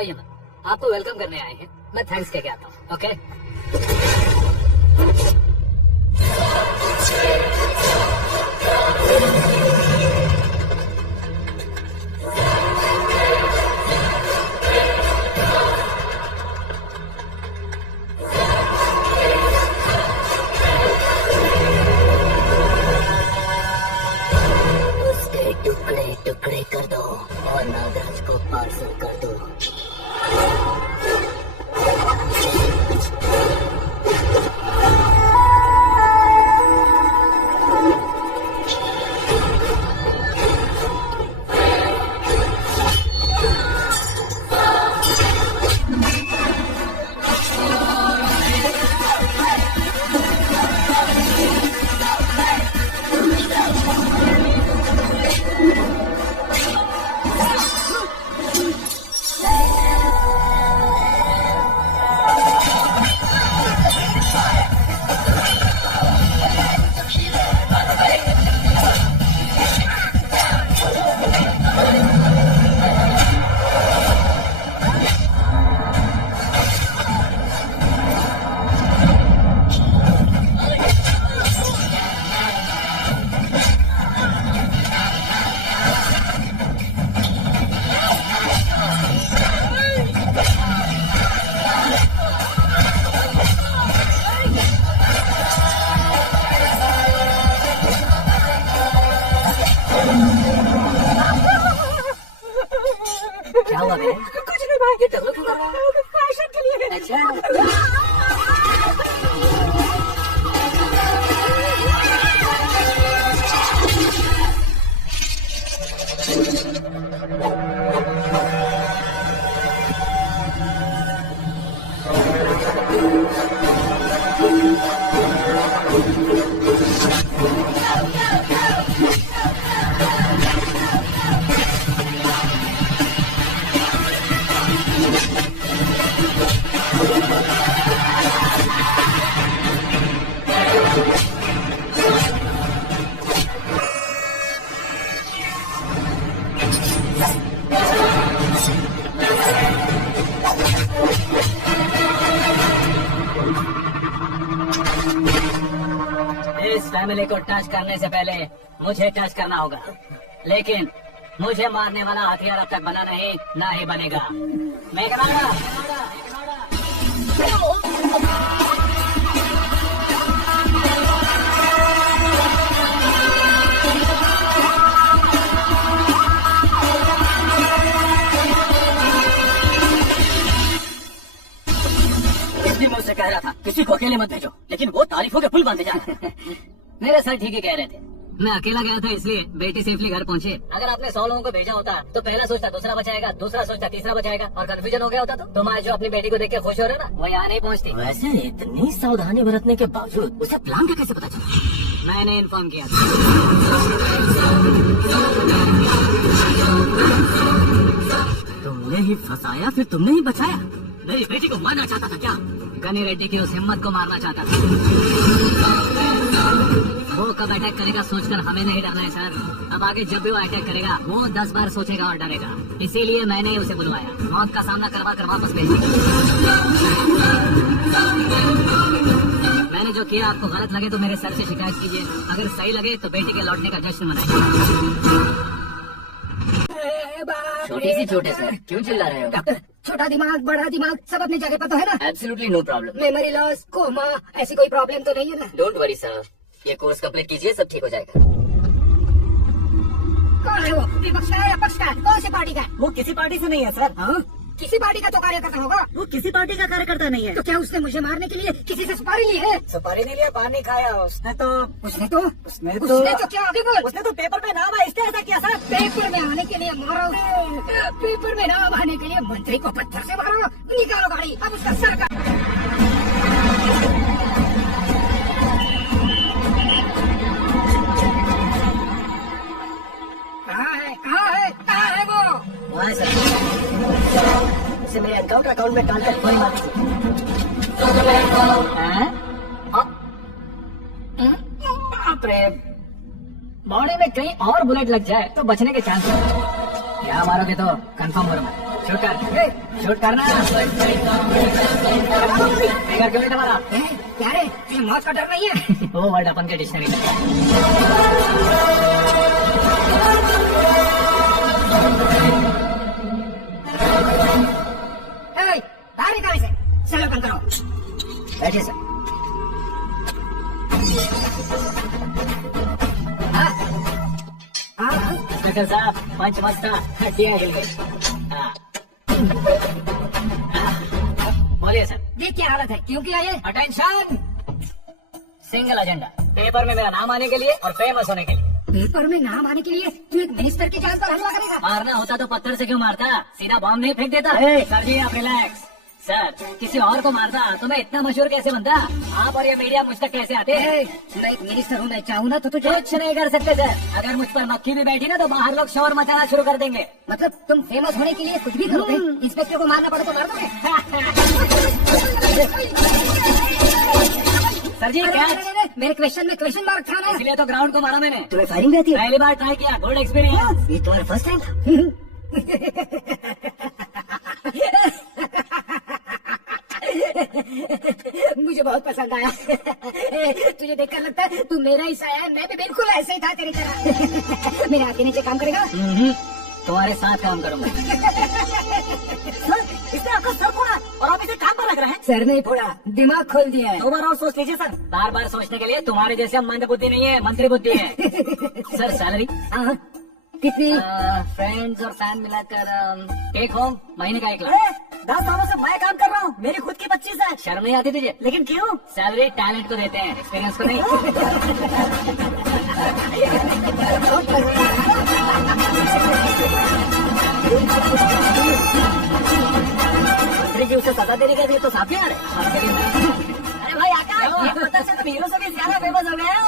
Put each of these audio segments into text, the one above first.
घबराइए मत, आपको वेलकम करने आए हैं। मैं थैंक्स कह के आता हूँ। ओके उसके टुकड़े टुकड़े कर दो और नागराज को पार्सल कर दो। क्या हुआ मेरे? कुछ नहीं भाई, ये टकलो क्यों कर रहा है? फैशन के लिए। अच्छा इस फैमिली को टच करने से पहले मुझे टच करना होगा, लेकिन मुझे मारने वाला हथियार अब तक बना नहीं, ना ही बनेगा। मेघनादा, इसलिए मैं उससे कह रहा था किसी को अकेले मत भेजो, लेकिन वो तारीफों के पुल बांधे जा रहा है। मेरे सर ठीक ही कह रहे थे। मैं अकेला गया था इसलिए बेटी सेफली घर पहुंची। अगर आपने 100 लोगों को भेजा होता तो पहला सोचता दूसरा बचाएगा, दूसरा सोचता तीसरा बचाएगा, और कंफ्यूजन हो गया होता तो तुम आज जो अपनी बेटी को देख के खुश हो रहे हो ना, वो यहाँ नहीं पहुँचती। वैसे इतनी सावधानी बरतने के बावजूद उसे प्लान का कैसे पता चला? मैंने इन्फॉर्म किया था। तुमने ही फंसाया, फिर तुमने ही बचाया। मेरी बेटी को मारना चाहता था क्या? गनी रेड्डी की उस हिम्मत को मारना चाहता था। वो कब अटैक करेगा सोचकर हमें नहीं डरना है सर। अब आगे जब भी वो अटैक करेगा वो 10 बार सोचेगा और डरेगा, इसीलिए मैंने ही उसे बुलवाया। मौत का सामना करवा कर वापस भेजा। मैंने जो किया आपको गलत लगे तो मेरे सर से शिकायत कीजिए, अगर सही लगे तो बेटी के लौटने का जश्न मनाइए। छोटी सी छोटे सर, क्यों चिल्ला रहे हो? छोटा दिमाग बड़ा दिमाग सब अपनी जगह पर तो है ना। Absolutely no problem. Memory loss, coma, ऐसी कोई प्रॉब्लम तो नहीं है ना? डोंट वरी सर, ये कोर्स कंप्लीट कीजिए, सब ठीक हो जाएगा। कौन है वो? विपक्ष का है या पक्ष का? कौन सी पार्टी का? वो किसी पार्टी से नहीं है सर। हाँ? किसी पार्टी का तो कार्यकर्ता होगा। वो किसी पार्टी का कार्यकर्ता नहीं है। तो क्या उसने मुझे मारने के लिए किसी से सुपारी ली है? सुपारी नहीं लिया, पान नहीं खाया उसने तो उसने तो क्या आगे बोल? उसने तो पेपर में नाम आया इसलिए ऐसा किया सर। पेपर में आने के लिए मारो, पेपर में नाम आने के लिए मंत्री को पत्थर से मारो। निकालो गाड़ी, अब उसका सर का। कहाँ है वो? वहाँ है सर। उसे मेरे अकाउंट में डालकर गोली मार दीजिए। बॉडी में कहीं और बुलेट लग जाए तो बचने के चांस हैं। यहाँ मारोगे तो कंफर्म हो रहा है। शूट कर, शूट करना। फिगर क्यों नहीं तुम्हारा? क्या रे, तुझे मौत का डर नहीं है? वो वर्ड अपन के डिक्शनरी में। बाहर निकाल इसे, चलो बंद करो। बैठिए सर। इंस्पेक्टर साहब, पंच मस्ता हड्डियां हिल गई। हाँ। बोलिए सर। देख क्या हालत है, क्यों किया ये? अटेंशन, सिंगल एजेंडा, पेपर में मेरा नाम आने के लिए और फेमस होने के लिए। पेपर में नाम आने के लिए तू एक मिनिस्टर की जान पर हमला करेगा? मारना होता तो पत्थर से क्यों मारता, सीधा बॉम्ब नहीं फेंक देता। सर जी आप रिलैक्स। सर, किसी और को मारता तो मैं इतना मशहूर कैसे बनता? आप और ये मीडिया मुझ तक कैसे आते? मैं एक मिनिस्टर हूँ, मैं चाहूँ ना तो तुझे कुछ नहीं कर सकते सर। अगर मुझ पर मक्खी भी बैठी ना तो बाहर लोग शोर मचाना शुरू कर देंगे। मतलब तुम फेमस होने के लिए कुछ भी करोगे? इंस्पेक्टर को मारना पड़े तो मार दोगे? सर जी क्या? मेरे क्वेश्चन में क्वेश्चन मार्क था ना, इसलिए तो ग्राउंड को मारा मैंने। तुम्हें फायरिंग रहती है? पहली बार ट्राई किया, गुड एक्सपीरियंस। ये तुम्हारा फर्स्ट टाइम था? मुझे बहुत पसंद आया। तुझे देखकर लगता है तू मेरा ही साया है, मैं भी बिल्कुल ऐसे ही था तेरी तरह। मेरे हाथ के नीचे काम करेगा? तुम्हारे साथ काम करूंगा। सर, इसने आपका सर फोड़ा और आप इसे काम पर रख रहे हैं? सर नहीं फोड़ा, दिमाग खोल दिया है। 2 बार और सोच लीजिए सर। बार बार सोचने के लिए तुम्हारे जैसे मंद बुद्धि नहीं है, मंत्री बुद्धि है। सर सैलरी हाँ, कितनी? फ्रेंड्स और फैन मिलाकर टेक होम महीने का 1 लाख। 10 सालों से मैं काम कर रहा हूँ, मेरी खुद की 25 है। शर्म नहीं आती तुझे? लेकिन क्यों? सैलरी टैलेंट को देते हैं, एक्सपीरियंस को नहीं। मंत्री जी उसे सजा देने के लिए तो साफ यार है। अरे भाई आकाश, ये पता से हीरो से भी ज्यादा फेमस हो गए हो।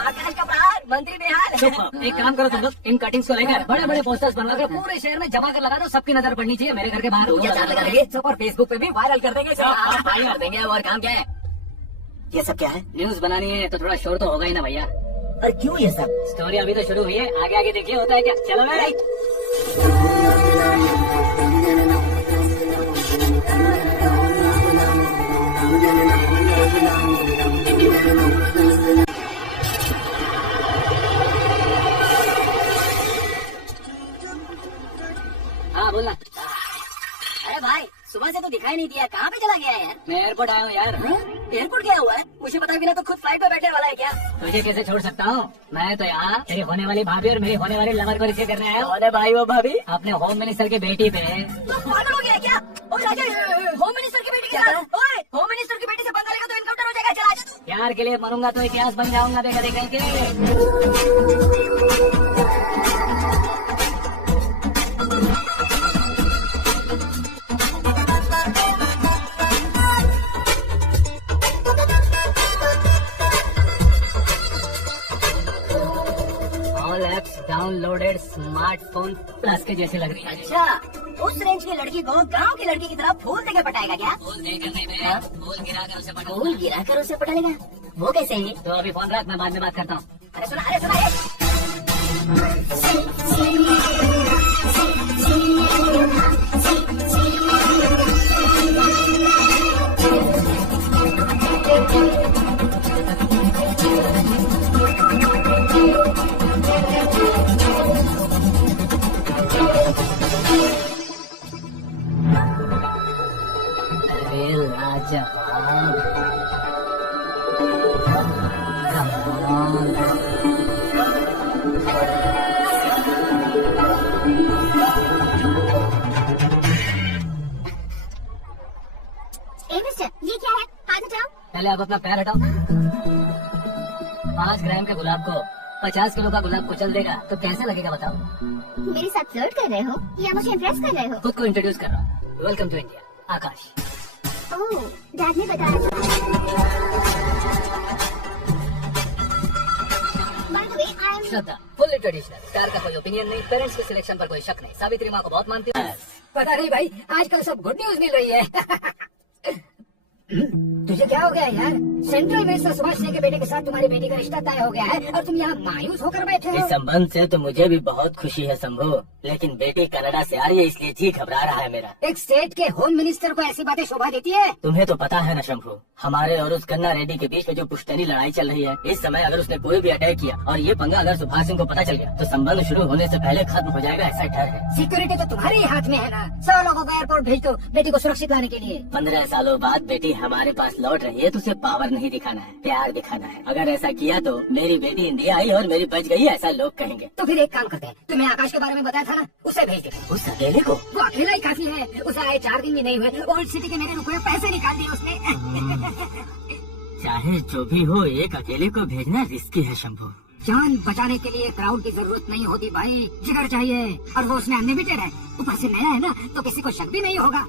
आकाश का प्राण, मंत्री बेहाल। एक काम करो तुम लोग, इन कटिंग्स को लेकर बड़े बड़े पोस्टर्स बनवा कर पूरे शहर में जमा कर लगा दो। सबकी नजर पड़नी चाहिए मेरे घर के बाहर। क्या चार्ज लगा देंगे? सब और फेसबुक पे भी वायरल कर देंगे। वायरल कर देंगे। और काम क्या है? ये सब क्या है? न्यूज बनानी है तो थोड़ा शोर तो होगा ही ना भैया। और क्यों ये सब? स्टोरी अभी तो शुरू हुई है, आगे आगे देखिए होता है क्या। चलो भाई। हाँ बोलना। अरे भाई, सुबह से तो दिखाई नहीं दिया, कहाँ पे चला गया है यार? मैं एयरपोर्ट आया हूँ यार। एयरपोर्ट गया हुआ है? मुझे पता बिना तो खुद फ्लाइट पे बैठने वाला है क्या? तुझे कैसे छोड़ सकता हूँ? मैं तो यहाँ तेरी होने वाली भाभी और मेरी होने वाली लवर को रिसीव करने आया हूँ। अरे भाई वो भाभी अपने होम मिनिस्टर की बेटी पे। तो पागल हो गया क्या? ओ राजेश, होम मिनिस्टर की बेटी के साथ? ओए, होम मिनिस्टर की बेटी से पंगा लेगा तो इनकाउंटर हो जाएगा। चला आजा तू। प्यार के लिए मरूंगा तो इतिहास बन जाऊंगा देखा देखेंगे। डाउनलोडेड स्मार्टफोन प्लस के जैसे लग रही है। अच्छा, उस रेंज की लड़की को गांव की लड़की की तरह फूल देके पटाएगा क्या? फूल देकर नहीं बे, फूल गिराकर उसे पटा। फूल गिराकर उसे पटा लेगा? वो कैसे है? तो अभी फोन रख, मैं बाद में बात करता हूँ। अरे सुना, अरे सुना, लाजवाब। मिस्टर, ये क्या है? हाथ हटाओ। पहले आप अपना पैर हटाओ। 5 ग्राम के गुलाब को 50 किलो का गुलाब कुचल देगा तो कैसे लगेगा बताओ? मेरे साथ फ्लर्ट कर रहे हो या मुझे इम्प्रेस कर रहे हो? खुद को इंट्रोड्यूस कर रहा हूँ। Welcome to India, Akash. Oh, dad ने बताया था। By the way, I am Shraddha, fully traditional. प्यार का कोई ओपिनियन नहीं, पेरेंट्स के सिलेक्शन पर कोई शक नहीं। सावित्री माँ को बहुत मानती हूँ। पता नहीं भाई, आजकल सब गुड न्यूज मिल रही है। तुझे क्या हो गया यार? सेंट्रल मिनिस्टर सुभाष सिंह के बेटे के साथ तुम्हारी बेटी का रिश्ता तय हो गया है और तुम यहाँ मायूस होकर बैठे इस हो। संबंध से तो मुझे भी बहुत खुशी है शंभू, लेकिन बेटी कनाडा से आ रही है इसलिए जी घबरा रहा है मेरा। एक स्टेट के होम मिनिस्टर को ऐसी बातें शोभा देती है? तुम्हें तो पता है ना शंभू, हमारे और उस कन्ना रेड्डी के बीच में जो पुश्तैनी लड़ाई चल रही है, इस समय अगर उसने कोई भी अटैक किया और ये पंगा अगर सुभाष सिंह को पता चल गया तो संबंध शुरू होने से पहले खत्म हो जाएगा, ऐसा डर है। सिक्योरिटी तो तुम्हारे ही हाथ में है ना। 100 लोगों को एयरपोर्ट भेज दो बेटी को सुरक्षित लाने के लिए। 15 सालों बाद बेटी हमारे पास लौट रही है तो उसे पावर नहीं दिखाना है, प्यार दिखाना है। अगर ऐसा किया तो मेरी बेटी इंडिया आई और मेरी बच गई, ऐसा लोग कहेंगे। तो फिर एक काम करते हैं, तुम्हें आकाश के बारे में बताया था ना, उसे भेज दे। उस अकेले को? वो अकेला ही काफी है, उसे आए 4 दिन भी नहीं हुए, ओल्ड सिटी के मेरे रुपए पैसे निकाल दिए उसने। चाहे जो भी हो, एक अकेले को भेजना रिस्की है शंभू। जान बचाने के लिए क्राउड की जरूरत नहीं होती भाई, जिगर चाहिए। और वो उसमें अनलिमिटेड है, ऊपर से नया है ना, तो किसी को शक भी नहीं होगा।